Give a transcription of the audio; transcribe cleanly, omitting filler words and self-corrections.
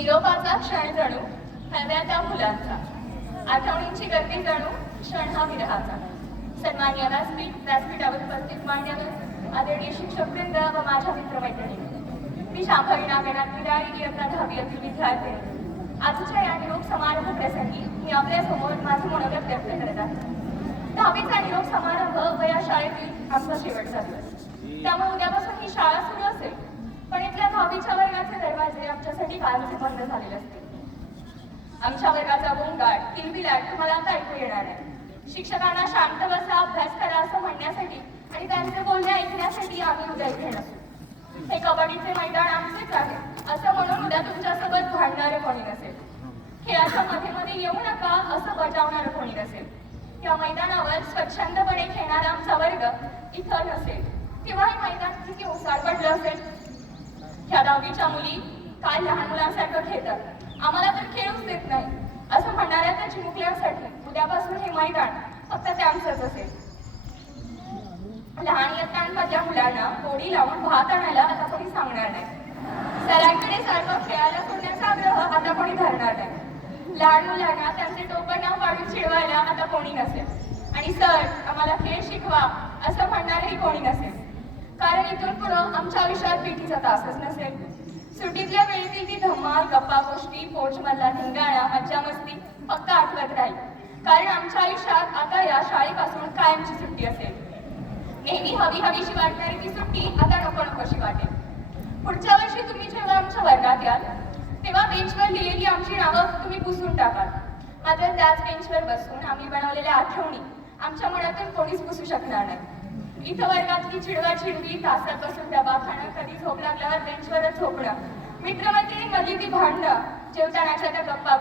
निरोपाचा क्षण जणू हव्या त्या फुलांचा, आठवणींची गर्दी जणू क्षण हा विरहाचा. सन्मान्य व्यासपीठावर उपस्थित मान्यवर, आदरणीय शिक्षकवृंद व माझ्या मित्रमैत्रिणी, मी शांभवी नागनाथ विराळी इयत्ता 10वी विद्यार्थी. आजच्या या निरोप समारंभ प्रसंगी मी आपल्यासमोर माझे मनोगत व्यक्त करत आहे. 10वीचा निरोप समारंभ व या शाळेतील आमचा शेवटचा दिवस, त्यामुळे उद्यापासून ही शाळा सुरू असेल, पण इथल्या 10वीच्या वर्गाचे दरवाजे आमच्यासाठी कालचे बंद झालेले असतील. आमच्या वर्गाचा गोंगाट किलबिलाट तुम्हाला आता ऐकू येणार आहे. शिक्षकांना शांत बसा, अभ्यास करा असं म्हणण्यासाठी आणि त्यांचे बोलणे ऐकण्यासाठी आम्ही उद्या इथे नसू. हे कबड्डीचे मैदान आमचेच आहे असं म्हणून उद्या तुमच्यासोबत भांडणारे कोणी नसेल. खेळाच्या मध्ये मध्ये येऊ नका असं बजावणारं कोणी नसेल. या मैदानावर स्वच्छंदपणे खेळणारा आमचा वर्ग इथं नसेल, तेव्हा हे मैदान किती ओसाड पडलं असेल. ह्या 10वीच्या मुली काय लहान मुलांसारखं खेळतात, आम्हाला तर खेळूच देत नाही असं म्हणणाऱ्या त्या चिमुकल्यांसाठी उद्यापासून हे मैदान फक्त त्यांचंच असेल. लहान इयत्तांमधल्या मुलांना होडी लावून भात आणायला आता कोणी सांगणार नाही. सरांकडे सारखं खेळायला सोडण्याचा आग्रह आता कोणी धरणार नाही. लहान मुलांना त्यांचे टोपण नाव काढून चिडवायला आता कोणी नसेल. आणि सर आम्हाला खेळ शिकवा असं म्हणणारही कोणी नसेल. कारण इथून पुढं आमच्या आयुष्यात पीटीचा तासच नसेल. सुट्टीतल्या वेळेतील ती धमाल, गप्पा गोष्टी, पोचमधला धिंगाणा, मज्जा मस्ती फक्त आठवत राहील. कारण आमच्या आयुष्यात आता या शाळेपासून कायमची सुट्टी असेल. नेहमी हवी हवीशी वाटणारी ती सुट्टी आता नको नकोशी वाटेल. पुढच्या वर्षी तुम्ही जेव्हा आमच्या वर्गात याल तेव्हा बेंचवर लिहिलेली आमची नावं तुम्ही पुसून टाकाल. मात्र त्याच बेंचवर बसून आम्ही बनवलेल्या आठवणी आमच्या मनातून कोणीच पुसू शकणार नाही. इथं वर्गातली चिडवाचिडवी, तासात बसून डबा खाणं, कधी झोप लागल्यावर बेंचवरच झोपणं, मित्रमैत्रिणींमधली ती भांडणं, जेवतानाच्या त्या गप्पा